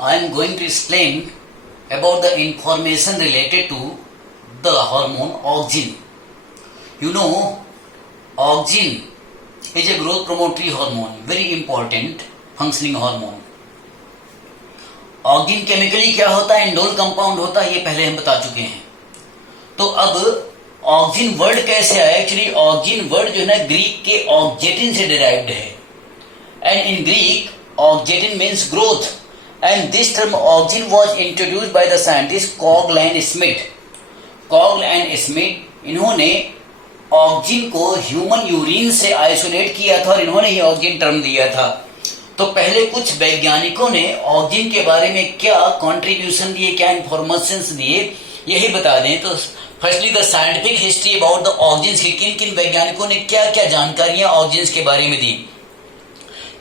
I am going to explain about the information related to the hormone auxin. You know, auxin is a growth promotory hormone, very important functioning hormone. Auxin chemically क्या होता है, indole compound होता है, ये पहले हम बता चुके हैं. तो अब ऑक्जिन वर्ड कैसे आया? एक्चुअली ऑक्जिन वर्ड जो है ना ग्रीक के ऑक्जेटिन से डिराइव्ड है. And in Greek auxein means growth. And this term auxin was introduced by the scientist Kogl and Smith. Kogl and Smith इन्होंने ऑक्जिन को ह्यूमन यूरिन से आइसोलेट किया था और इन्होंने ही ऑक्जिन टर्म दिया था. तो पहले कुछ वैज्ञानिकों ने ऑक्जिन के बारे में क्या कंट्रीब्यूशन दिए, क्या इंफॉर्मेशंस दिए, यही बता दें. तो firstly the scientific history about the auxins की किन किन वैज्ञानिकों ने क्या क्या जानकारियां ऑक्जिन्स के बारे में दी.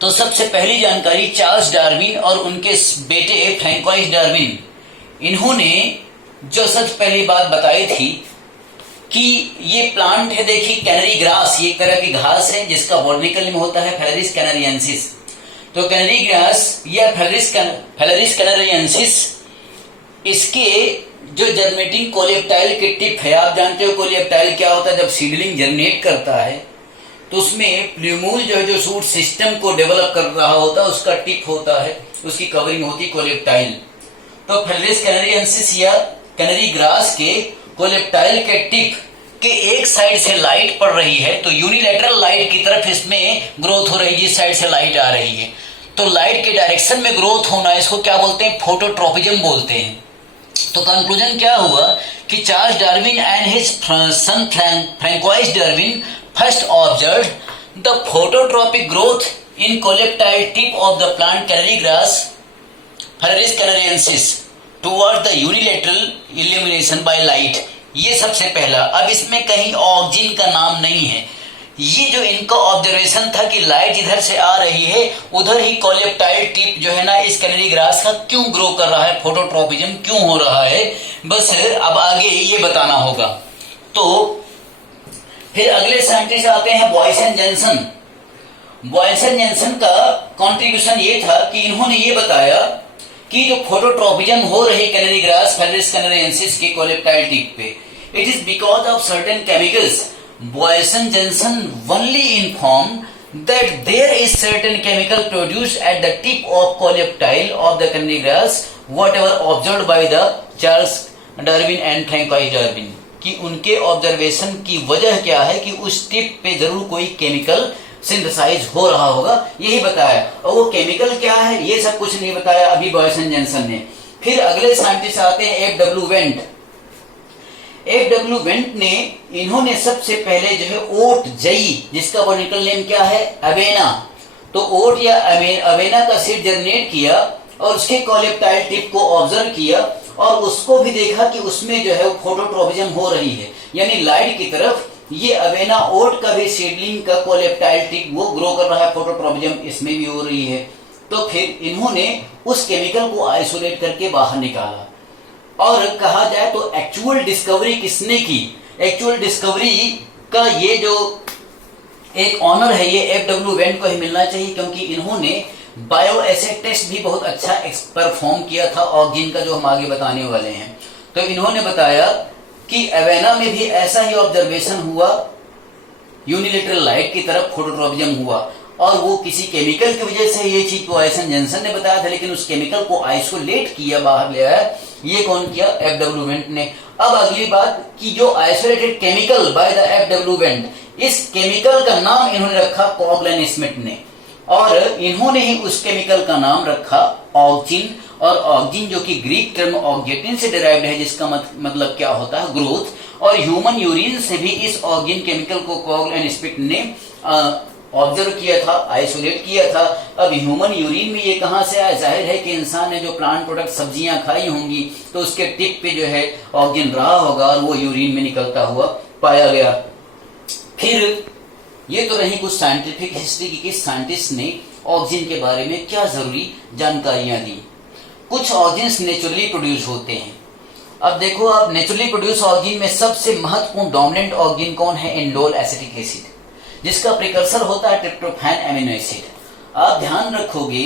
तो सबसे पहली जानकारी चार्ल्स डार्विन और उनके बेटे फ्रैंकोइस डार्विन, इन्होंने जो सबसे पहली बात बताई थी कि ये प्लांट है, देखिए कैनरी ग्रास, ये एक तरह की घास है जिसका बॉटनिकल नेम होता है फेलरिस कैनरियंसिस. तो कैनरी ग्रास या फेलरिस कैनरियंसिस, इसके जो जर्मिनेटिंग कोलेप्टाइल की टिप है, आप जानते हो कोलेप्टाइल क्या होता है, जब सीडलिंग जर्मिनेट करता है तो उसमें प्ल्यूमूल जो है, जो सूट सिस्टम को डेवलप कर रहा होता है, उसका टिप होता है, उसकी कवरिंग होती कोलेप्टाइल. तो फेलरिस कैनरियंसिस या कैनरी ग्रास के कोलेप्टाइल के टिप के एक साइड से लाइट पड़ रही है, तो यूनिलैटरल लाइट की तरफ इसमें ग्रोथ हो रही है, जिस साइड से लाइट आ रही है. तो लाइट के डायरेक्शन में ग्रोथ होना, इसको क्या बोलते हैं, फोटोट्रोपिज्म बोलते हैं. तो कंक्लूजन क्या हुआ कि Charles Darwin and his son Francis Darwin first observed the phototropic growth in coleoptile tip of the plant canary grass Phalaris canariensis toward the unilateral illumination by light. ये सबसे पहला. अब इसमें कहीं ऑक्जिन का नाम नहीं है. ये जो इनका ऑब्जर्वेशन था कि लाइट इधर से आ रही है, उधर ही कोलेप्टाइल टिप जो है ना इस कैनरी ग्रास का क्यों ग्रो कर रहा है, फोटोट्रोपिज्म क्यों हो रहा है, बस अब आगे ये बताना होगा. तो फिर अगले साइंटिस्ट आते हैं बॉयसन जेनसन. बॉयसन जेनसन का कॉन्ट्रीब्यूशन ये था कि इन्होंने ये बताया कि जो फोटोट्रोपिज्म हो रही कैनरी ग्रास फेलरिस कैनरियंसिस के कोलेप्टाइल टिप पे, it is because of certain chemicals. Boyson Jensen only informed that there is certain chemical produced at the tip of coleoptile of the canary grass, whatever observed by the Charles Darwin and Francois Darwin. कि उनके observation की वजह क्या है कि उस tip पे जरूर कोई केमिकल सिंथेसाइज हो रहा होगा, यही बताया. और वो केमिकल क्या है ये सब कुछ नहीं बताया अभी बॉयसन जेनसन ने. फिर अगले साइंटिस्ट आते हैं एफ.डब्ल्यू. वेंट. एफ.डब्ल्यू. वेंट ने, इन्होंने सबसे पहले जो है ओट जई, जिसका बॉटनिकल नेम क्या है, अवेना. तो ओट या अवेना का सीड जर्मिनेट किया और उसके कोलेप्टाइल टिप को ऑब्जर्व किया और उसको भी देखा कि उसमें जो है फोटोट्रोपिज्म हो रही है, यानी लाइट की तरफ ये अवेना ओट का भी सीडलिंग का कोलेप्टाइल टिप वो ग्रो कर रहा है, फोटोट्रोपिज्म इसमें भी हो रही है. तो फिर इन्होंने उस केमिकल को आइसोलेट करके बाहर निकाला. और कहा जाए तो एक्चुअल डिस्कवरी किसने की, एक्चुअल डिस्कवरी का ये जो एक ऑनर है ये एफ.डब्ल्यू. वेंट को ही मिलना चाहिए, क्योंकि इन्होंने बायो एसिड टेस्ट भी बहुत अच्छा परफॉर्म किया था ऑक्जिन का, जो हम आगे बताने वाले हैं. तो इन्होंने बताया कि अवेना में भी ऐसा ही ऑब्जर्वेशन हुआ, यूनिलैटरल लाइट की तरफ फोटोट्रोपिज्म हुआ, और वो किसी केमिकल की वजह से ये चीज बॉयसन जेनसन ने बताया था, लेकिन उस केमिकल को आइसोलेट किया, बाहर ले आया, ये कौन किया, एफ.डब्ल्यू. वेंट ने. अब अगली बात कि जो isolated chemical by the F.W.. Went, इस केमिकल का नाम इन्होंने रखा कॉगल एंड स्मिथ ने, और इन्होंने ही उस केमिकल का नाम रखा ऑक्जिन. और ऑक्जिन जो कि ग्रीक टर्म ऑक्जेटिन से डिराइव्ड है, जिसका मतलब क्या होता है, ग्रोथ. और ह्यूमन यूरिन से भी इस ऑक्जिन केमिकल को कॉगल एंड स्मिथ ने ऑब्जर्व किया था, आइसोलेट किया था. अब ह्यूमन यूरिन में ये कहां से आया, जाहिर है कि इंसान ने जो प्लांट प्रोडक्ट सब्जियां खाई होंगी तो उसके टिप पे जो है ऑक्जिन रहा होगा और वो यूरिन में निकलता हुआ पाया गया. फिर ये तो रही कुछ साइंटिफिक हिस्ट्री की किस साइंटिस्ट ने ऑक्जिन के बारे में क्या जरूरी जानकारियां दी. कुछ ऑक्जिन्स नेचुरली प्रोड्यूस होते हैं. अब देखो आप, नेचुरली प्रोड्यूस ऑक्जिन में सबसे महत्वपूर्ण डोमिनेंट ऑक्जिन कौन है, इंडोल एसिटिक एसिड, जिसका प्रिकर्सर होता है ट्रिप्टोफैन एमिनो एसिड. आप ध्यान रखोगे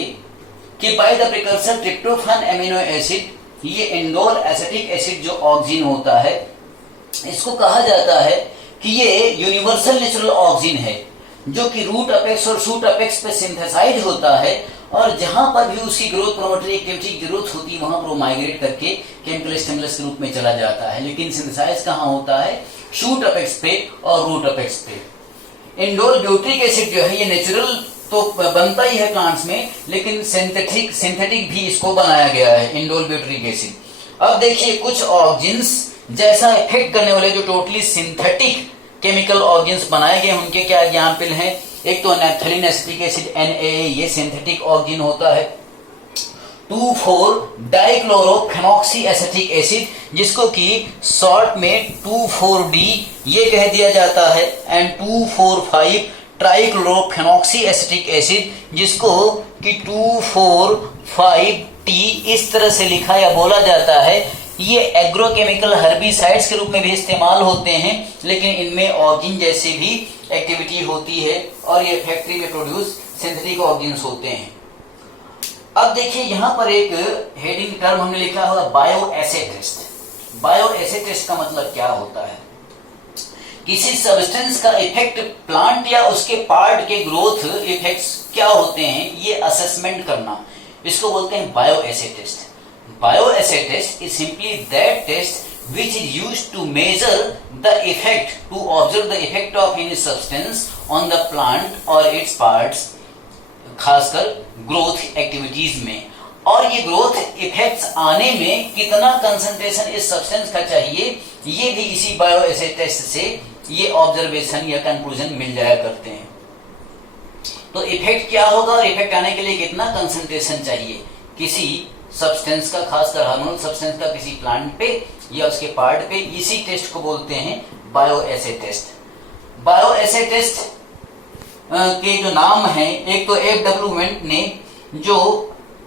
कि by the precursor tryptophan amino acid, ये इंडोल एसिटिक एसिड जो ऑक्सिन होता है, इसको कहा जाता है कि ये यूनिवर्सल नेचुरल ऑक्सिन है जो कि रूट अपेक्स और शूट अपेक्स पे सिंथेसाइज होता है, और जहां पर भी उसकी ग्रोथ प्रोमोटरी एक्टिविटी की जरूरत होती है वहां पर वो माइग्रेट करके केमिकल स्टिमुलस के रूप में चला जाता है। लेकिन सिंथेसाइज कहां होता है? शूट अपेक्स पे और रूट अपेक्स पे। इंडोल ब्यूट्रिक एसिड जो है ये नेचुरल तो बनता ही है प्लांट्स में, लेकिन सिंथेटिक भी इसको बनाया गया है, इंडोल ब्यूट्रिक एसिड। अब देखिए कुछ ऑक्सिन्स जैसा इफेक्ट करने वाले जो टोटली सिंथेटिक केमिकल ऑक्सिन्स बनाए गए, उनके क्या एग्जाम्पल हैं? एक तो नैप्थलीन एसिटिक एसिड NaA, ये सिंथेटिक ऑक्सिन होता है। 2,4-डाइक्लोरोफेनॉक्सी एसिटिक एसिड जिसको कि शॉर्ट में 2,4-D ये कह दिया जाता है, एंड 2,4,5-ट्राइक्लोरोफेनॉक्सी एसिटिक एसिड जिसको कि 2,4,5-T इस तरह से लिखा या बोला जाता है। ये एग्रोकेमिकल हर्बिसाइड्स के रूप में भी इस्तेमाल होते हैं, लेकिन इनमें ऑक्सिन जैसी भी एक्टिविटी होती है और ये फैक्ट्री में प्रोड्यूस सिंथेटिक ऑक्सिन्स होते हैं। अब देखिए यहां पर एक हेडिंग टर्म हमने लिखा हुआ बायो एसे टेस्ट। बायो एसे टेस्ट का मतलब क्या होता है? किसी सब्सटेंस का इफेक्ट प्लांट या उसके पार्ट के ग्रोथ इफेक्ट्स क्या होते हैं ये असेसमेंट करना, इसको बोलते हैं bioassay test. Bioassay test is simply that test which is used to measure the effect, to observe the effect of any substance on the plant or its parts, खासकर growth activities में। और ये growth effects आने में कितना concentration इस substance का चाहिए, ये भी इसी बायोएसे टेस्ट से ये ऑब्जर्वेशन या कंक्लूजन मिल जाया करते हैं। तो इफेक्ट क्या होगा और इफेक्ट आने के लिए कितना कंसंट्रेशन चाहिए किसी सब्सटेंस का, खासकर हार्मोनल सब्सटेंस का किसी प्लांट पे या उसके पार्ट पे, इसी टेस्ट को बोलते हैं बायोएसे टेस्ट। बायोएसे टेस्ट के जो नाम हैं, एक तो F.W. वेंट ने जो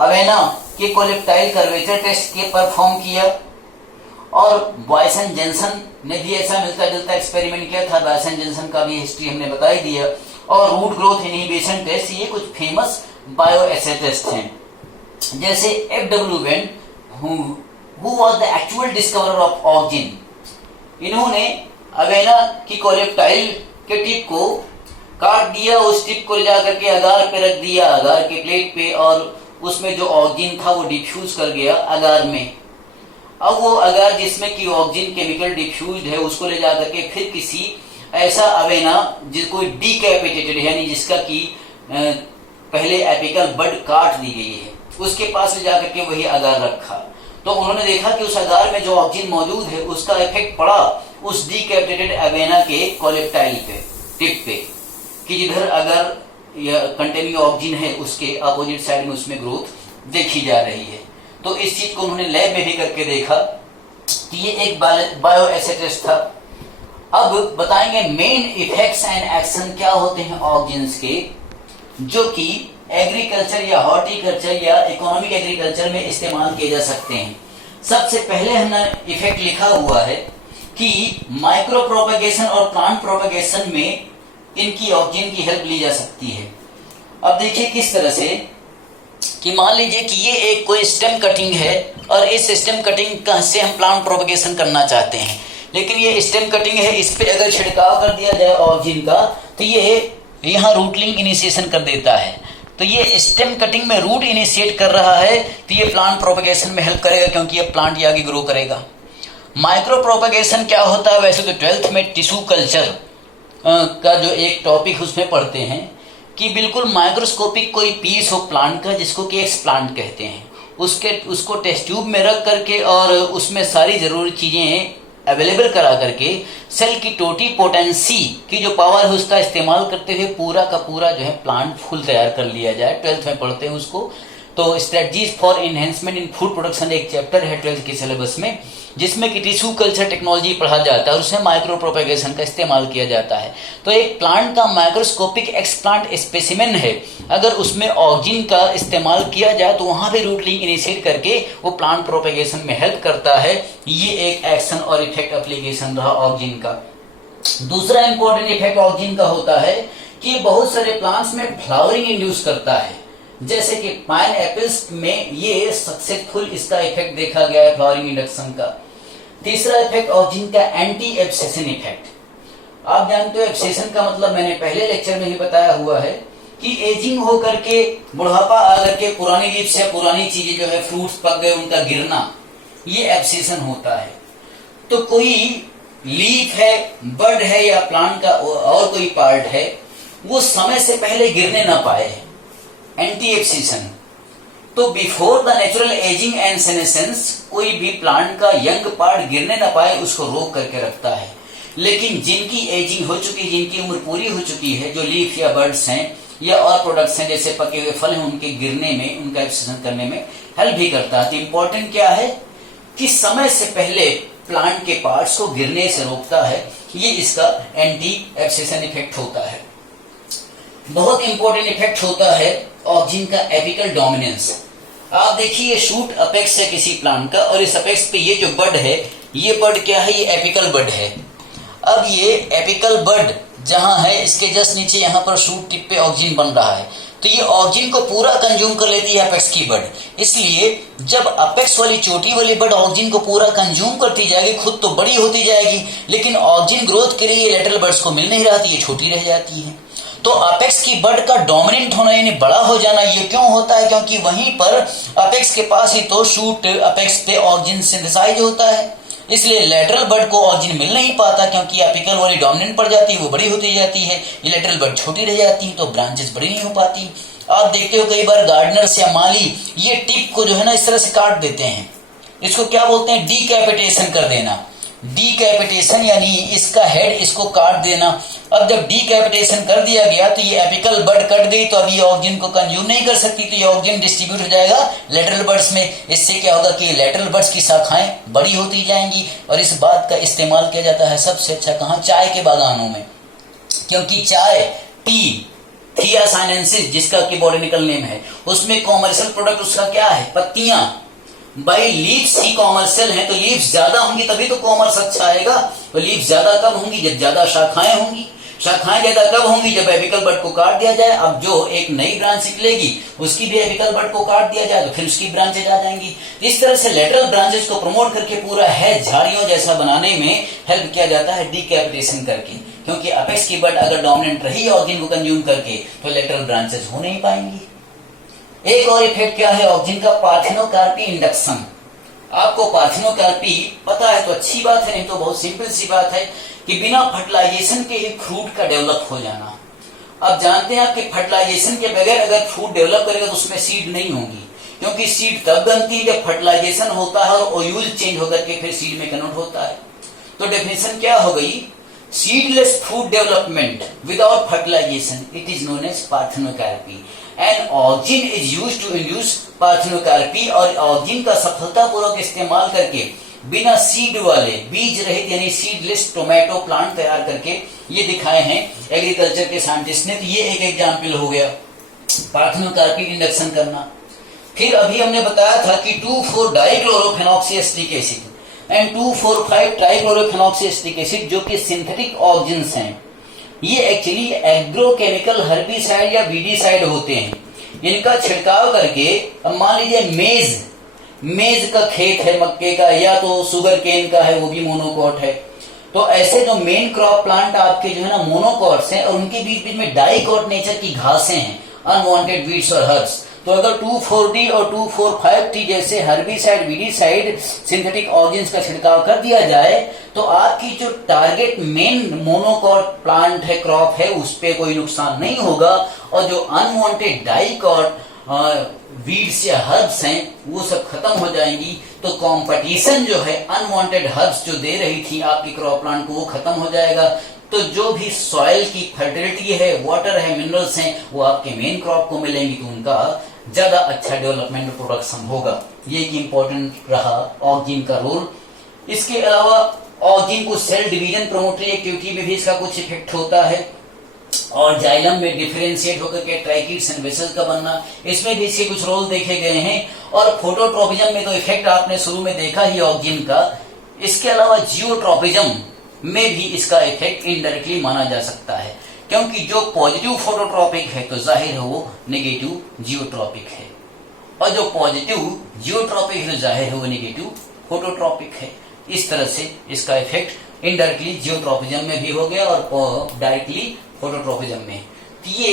अवेना के कोलेप्टाइल कर्वेचर टेस्ट के परफॉर्म किया, और बॉयसन जेंसन ने भी ऐसा मिलता जुलता एक्सपेरिमेंट किया था। बॉयसन जेंसन का भी हिस्ट्री हमने बताई दिया। और रूट ग्रोथ इनहिबिशन टेस्ट, ये कुछ फेमस बायोएसे टेस्ट हैं। जैसे F.W. Went who was the actual discoverer of auxin, इन्होंने अवेना की कोलेप्टाइल के टिप को काट दिया, उस टिप को ले जाकर के अगार पे रख दिया, अगार के प्लेट पे, और उसमें जो ऑक्सिन था वो डिफ्यूज कर गया अगार में। अब वो अगार जिसमें कि ऑक्सिन केमिकल डिफ्यूज है उसको ले जाकर के फिर किसी ऐसा अवेना जिसको डिकैपिटेटेड यानी जिसका कि पहले एपिकल बड काट दी गई है, उसके पास ले जाकर के वही अगार रखा। तो उन्होंने देखा कि उस अगार में जो ऑक्सिन मौजूद है उसका इफेक्ट पड़ा उस डिकैपिटेटेड अवेना के कोलेप्टाइल पे, टिप पे, कि जिधर अगर या कंटेनिंग ऑक्सिन है उसके अपोजिट साइड में उसमें ग्रोथ देखी जा रही है। तो इस चीज को उन्होंने लैब में भी करके देखा कि ये एक बायोएसे टेस्ट था। अब बताएंगे मेन इफेक्ट्स एंड एक्शन क्या होते हैं ऑक्सिन्स के, जो कि एग्रीकल्चर या हॉर्टिकल्चर या इकोनॉमिक एग्रीकल्चर में इस्तेमाल किए जा सकते हैं। सबसे पहले हमने इफेक्ट लिखा हुआ है कि माइक्रो प्रोपेगेशन और प्लांट प्रोपेगेशन में इनकी ऑक्सिन की हेल्प ली जा सकती है। अब देखिए किस तरह से, कि मान लीजिए कि ये एक कोई स्टेम कटिंग है और इस स्टेम कटिंग से हम प्लांट प्रोपेगेशन करना चाहते हैं, लेकिन ये स्टेम कटिंग है, इस पे अगर छिड़काव कर दिया जाए ऑक्सिन का तो ये यहाँ रूटलिंग इनिशिएशन कर देता है। तो ये स्टेम कटिंग में रूट इनिशिएट कर रहा है, तो ये प्लांट प्रोपेगेशन में हेल्प करेगा क्योंकि ये प्लांट ये आगे ग्रो करेगा। माइक्रो प्रोपेगेशन क्या होता है, वैसे तो 12th में टिश्यू कल्चर का जो एक टॉपिक उसमें पढ़ते हैं कि बिल्कुल माइक्रोस्कोपिक कोई पीस हो प्लांट का जिसको कि एक्सप्लांट कहते हैं, उसको टेस्ट ट्यूब में रख करके और उसमें सारी जरूरी चीजें अवेलेबल करा करके सेल की टोटी पोटेंसी की जो पावर है उसका इस्तेमाल करते हुए पूरा का पूरा जो है प्लांट फुल तैयार कर लिया जाए। 12th में पढ़ते हैं उसको। तो strategies for enhancement in food production एक चैप्टर है 12th के सिलेबस में, जिसमें कि टिश्यू कल्चर टेक्नोलॉजी पढ़ा जाता है और उसमें माइक्रो प्रोपेगेशन का इस्तेमाल किया जाता है। तो एक प्लांट का माइक्रोस्कोपिक एक्सप्लांट स्पेसिमेन है, अगर उसमें ऑक्सिन का इस्तेमाल किया जाए तो वहां पे रूटलिंग इनिशिएट करके वो प्लांट प्रोपेगेशन में हेल्प करता है। ये एक एक्शन और इफेक्ट एप्लीकेशन रहा ऑक्सिन का। दूसरा इंपॉर्टेंट इफेक्ट ऑक्सिन का होता है कि बहुत सारे प्लांट्स में फ्लावरिंग इंड्यूस करता है। जैसे कि पाइन एप्पल्स में ये सक्सेसफुल इसका इफेक्ट देखा गया है फ्लावरिंग इंडक्शन का। तीसरा इफेक्ट ऑक्सीजन का एंटी एब्सेशन इफेक्ट। आप जानते हो एब्सेशन का मतलब मैंने पहले लेक्चर में ही बताया हुआ है कि एजिंग हो करके बुढ़ापा आकर के पुरानी लीव्स या पुरानी चीजें जो है फ्रूट्स पक गए उनका गिरना, ये एब्सेशन होता है। तो कोई लीफ है, बड है या प्लांट का और कोई पार्ट है, वो समय से पहले गिरने ना पाए, एंटी एब्सेशन। तो before the natural ageing and senescence कोई भी प्लांट का यंग पार्ट गिरने ना पाए उसको रोक करके रखता है। लेकिन जिनकी एजिंग हो चुकी, जिनकी उम्र पूरी हो चुकी है, जो लीफ या बर्ड्स हैं या और प्रोडक्ट्स हैं जैसे पके हुए फल हैं, उनके गिरने में, उनका एब्सेशन करने में हेल्प भी करता है। तो इंपॉर्टेंट क्या है कि समय से पहले प्लांट के पार्ट्स को गिरने से रोकता है, ये इसका एंटी एब्सेशन इफेक्ट होता है। बहुत इंपॉर्टेंट इफेक्ट होता है ऑक्सीजन का एपिकल डोमिनेंस। आप देखिए शूट अपेक्स है किसी प्लांट का और इस अपेक्स पे ये जो बड है, ये बड क्या है, ये एपिकल बड है। अब ये एपिकल बड जहां है इसके जस्ट नीचे यहाँ पर शूट टिप पे ऑक्सीजन बन रहा है, तो ये ऑक्सीजन को पूरा कंज्यूम कर लेती है अपेक्स की बड। इसलिए जब अपेक्स वाली चोटी वाली बड ऑक्सीजन को पूरा कंज्यूम करती जाएगी, खुद तो बड़ी होती जाएगी, लेकिन ऑक्सीजन ग्रोथ के लिए ये लेटरल बड्स को मिल नहीं रही, ये छोटी रह जाती है। तो अपेक्स की बड का डोमिनेंट होना यानी बड़ा हो जाना, ये क्यों होता है? क्योंकि वहीं पर अपेक्स के पास ही तो शूट अपेक्स पे ऑक्सीजन सिंथेसाइज होता है, इसलिए लेटरल बड को ऑक्सीजन मिल नहीं पाता क्योंकि एपिकल वाली डोमिनेंट पड़ जाती है, वो बड़ी होती जाती है, ये लेटरल बड छोटी रह जाती है, तो ब्रांचेस बड़ी नहीं हो पाती। आप देखते हो कई बार गार्डनर्स या माली ये टिप को जो है ना इस तरह से काट देते हैं, इसको क्या बोलते हैं, डीकैपिटेशन कर देना। डीकैपिटेशन यानी इसका हेड इसको काट देना। अब जब डीकैपिटेशन कर दिया गया तो ये एपिकल बड कट गई, तो अभी ऑक्सीजन को कंज्यूम नहीं कर सकती, तो ये ऑक्सीजन डिस्ट्रीब्यूट हो जाएगा लेटरल बड्स में। इससे क्या होगा कि लेटरल बड्स की शाखाएं बड़ी होती जाएंगी। और इस बात का इस्तेमाल किया जाता है सबसे अच्छा कहाँ, चाय के बागानों में, क्योंकि चाय टी थियासाइनेंसिस जिसका की बॉटनिकल नेम है, उसमें कॉमर्शियल प्रोडक्ट उसका क्या है, पत्तियां। भाई लीव्स ही कॉमर्शियल है, तो लीव्स ज्यादा होंगी तभी तो कॉमर्स अच्छा आएगा। तो लीव्स ज्यादा कब होंगी, जब ज्यादा शाखाएं होंगी। शाखाएं ज्यादा कब होंगी, जब एपिकल बड को काट दिया जाए। अब जो एक नई ब्रांच निकलेगी उसकी भी एपिकल बड को काट दिया जाए तो फिर उसकी ब्रांचेज आ जाएंगी। इस तरह से लेटरल ब्रांचेज को प्रमोट करके पूरा है झाड़ियों जैसा बनाने में हेल्प किया जाता है डीकैपिटेशन करके, क्योंकि अपेक्स की बड अगर डोमिनेंट रही ऑक्सीजन को कंज्यूम करके तो लेटरल ब्रांचेज हो नहीं पाएंगी। एक और इफेक्ट क्या है ऑक्सीजन का, पार्थेनोकार्पी इंडक्शन। आपको पार्थेनोकार्पी पता है तो अच्छी बात है, नहीं तो बहुत सिंपल सी बात है कि बिना फर्टिलाइजेशन के एक फ्रूट का डेवलप हो जाना। अब जानते हैं आप कि फर्टिलाइजेशन के बगैर अगर फ्रूट डेवलप करेगा तो उसमें सीड नहीं होगी, क्योंकि सीड तब बनती है जब फर्टिलाइजेशन होता है और ओयूल चेंज होकर के फिर सीड में कन्वर्ट होता है। तो डेफिनेशन क्या हो गई, seedless fruit development without fertilisation, it is known as parthenocarpy. And oxygen is used to induce parthenocarpy. और ऑक्सीजन का सफलतापूर्वक इस्तेमाल करके बिना सीड वाले, बीज रहित यानी सीडलेस टोमेटो प्लांट तैयार करके ये दिखाए हैं एग्रीकल्चर के साइंटिस्ट ने। तो ये एक एग्जाम्पल हो गया पार्थेनोकार्पी इंडक्शन करना। फिर अभी हमने बताया था कि two four dichlorophenoxy acetic acid and two four five trichlorophenoxy acetic acid जो कि सिंथेटिक ऑक्सीजंस हैं, ये एक्चुअली एग्रोकेमिकल हर्बिसाइड या वीडीसाइड होते हैं। इनका छिड़काव करके, अब मान लीजिए मेज का खेत है मक्के का, या तो शुगर केन का है, वो भी मोनोकॉट है। तो ऐसे जो मेन क्रॉप प्लांट आपके जो है ना मोनोकॉट्स हैं, और उनके बीच बीच में डाइकॉट नेचर की घासें हैं, अनवांटेड वीड्स और हर्ब्स। तो अगर 2,4-D और 2,4,5-T जैसे हर्बिसाइड वीडीसाइड सिंथेटिक ऑर्गेन्स का छिड़काव कर दिया जाए तो आपकी जो टारगेट मेन मोनोकॉट प्लांट है, क्रॉप है, उस पर कोई नुकसान नहीं होगा। और जो अनवांटेड डाइकॉट वीड्स या हर्ब्स हैं वो सब खत्म हो जाएंगी। तो कंपटीशन जो है अनवांटेड हर्ब्स जो दे रही थी आपकी क्रॉप प्लांट को, वो खत्म हो जाएगा। तो जो भी सॉइल की फर्टिलिटी है, वाटर है, मिनरल्स हैं, वो आपके मेन क्रॉप को मिलेंगी, तो उनका ज्यादा अच्छा डेवलपमेंट प्रोडक्शन होगा। ये एक इंपॉर्टेंट रहा ऑक्सीजन का रोल। इसके अलावा ऑक्सीजन को सेल डिवीजन प्रोमोटरी एक्टिविटी में भी इसका कुछ इफेक्ट होता है, और जाइलम में डिफरेंशिएट होकर के ट्राइकिड्स एंड वेसल्स का बनना, इसमें भी इसके कुछ रोल देखे गए हैं। और फोटोट्रोपिज्म में तो इफेक्ट आपने शुरू में देखा ही ऑक्सीजन का। इसके अलावा जियोट्रोपिज्म में भी इसका इफेक्ट इनडायरेक्टली माना जा सकता है, क्योंकि जो पॉजिटिव फोटोट्रॉपिक है तो जाहिर है वो नेगेटिव जियोट्रॉपिक है, और जो पॉजिटिव जियोट्रॉपिक है तो जाहिर है वो नेगेटिव फोटोट्रॉपिक है। इस तरह से इसका इफेक्ट इनडायरेक्टली जियोट्रॉपिज्म में भी हो गया और डायरेक्टली फोटोट्रॉपिज्म में। तो ये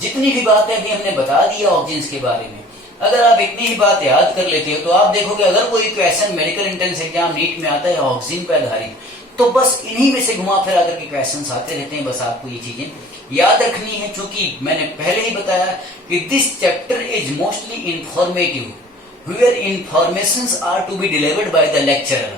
जितनी भी बातें अभी हमने बता दी ऑक्सीजन के बारे में, अगर आप इतनी ही बात याद कर लेते हो तो आप देखोगे अगर कोई question medical entrance exam NEET में आता है ऑक्सीजन पर आधारित, तो बस इन्हीं में से घुमा फिरा करके क्वेश्चन आते रहते हैं। बस आपको ये चीजें याद रखनी है, क्योंकि मैंने पहले ही बताया कि this chapter is mostly informative where informations are to be delivered by the lecturer,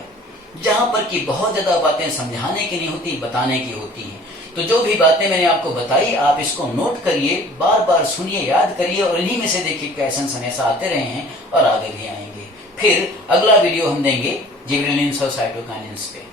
जहां पर कि बहुत ज्यादा बातें समझाने की नहीं होती, बताने की होती हैं। तो जो भी बातें मैंने आपको बताई आप इसको नोट करिए, बार बार सुनिए, याद करिए, और इन्हीं में से देखिए क्वेश्चन हमेशा आते रहे हैं और आगे भी आएंगे। फिर अगला वीडियो हम देंगे जिबरेलिन्स और साइटोकाइनेंस पे।